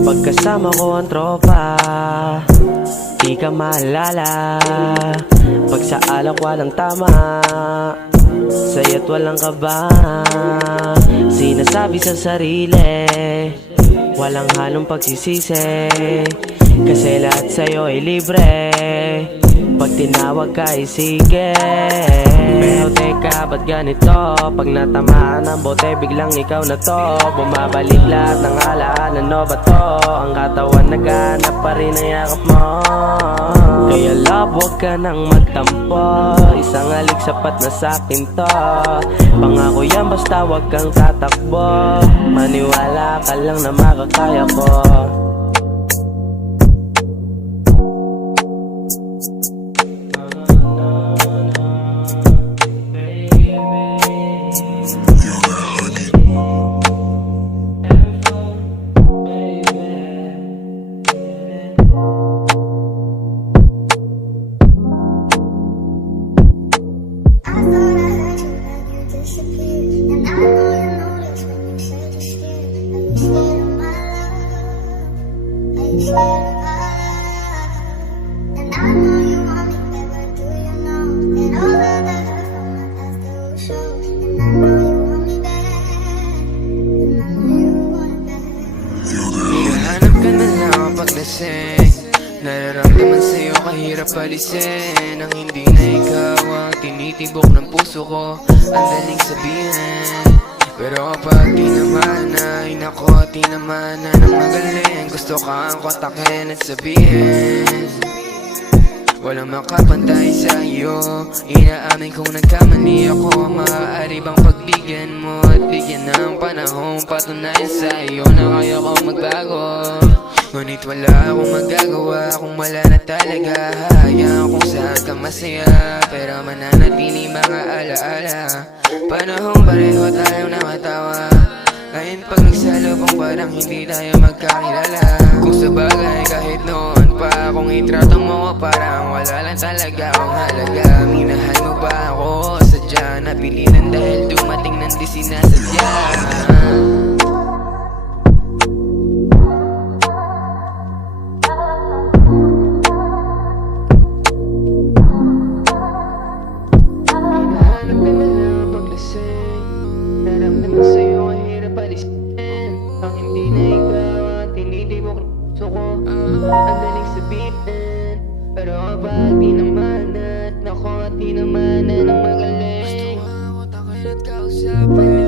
Pagkasama ko ang tropa, di ka maalala. Pag sa alak walang tama, saya't walang kaba. Sinasabi sa sarili, walang halong pagsisisi, kasi lahat sa'yo ay libre. Pag tinawag ka ay sige. Pero teka, ba't ganito? Pag natamaan ng bote, biglang ikaw na to. Bumabalik lahat ng alaala, ano ba to? Ang katawan naghanap pa rin ang yakap mo. Kaya love, huwag ka nang magtampo. Isang halik sapat na sa'kin to. Pangako yan, basta huwag kang tatakbo. Maniwala ka lang na makakaya ko. Hinahanap ka na lang ang paglasing. Nararamdaman sa'yo kahirap palisin. Ang hindi na ikaw ang tinitibok ng puso ko. Ang daling sabihin, pero kapag di naman ay nako, di naman na ng magaling. Gusto ka ang kontakin at sabihin, walang makapantay sa iyo. Inaamin kong nagkamali ako. Maaari bang pagbigyan mo at bigyan ng panahon patunayan sa iyo na kaya ko magbago. Ngunit wala akong magagawa kung wala na talaga. Hayaan kung saan ka masaya, pero mananatili mga alaala. Panahong pareho tayong nakatawa. Ngayon pag nagsalubong parang hindi tayo magkakilala. Kung sa bagay kahit noon pa kung itrato mo ko parang wala lang talaga akong halaga. Minahal mo ba ako sadya? Napilitan dahil dumating ng di sinasadya. Naramdaman sa'yo ang hirap alisin. Ang hindi na ikaw at tinitibok ng puso ko. Ang daling sabihin, pero kapag di naman at nako, di naman na ng magaling. Gusto ko ang kontakin at kausapin.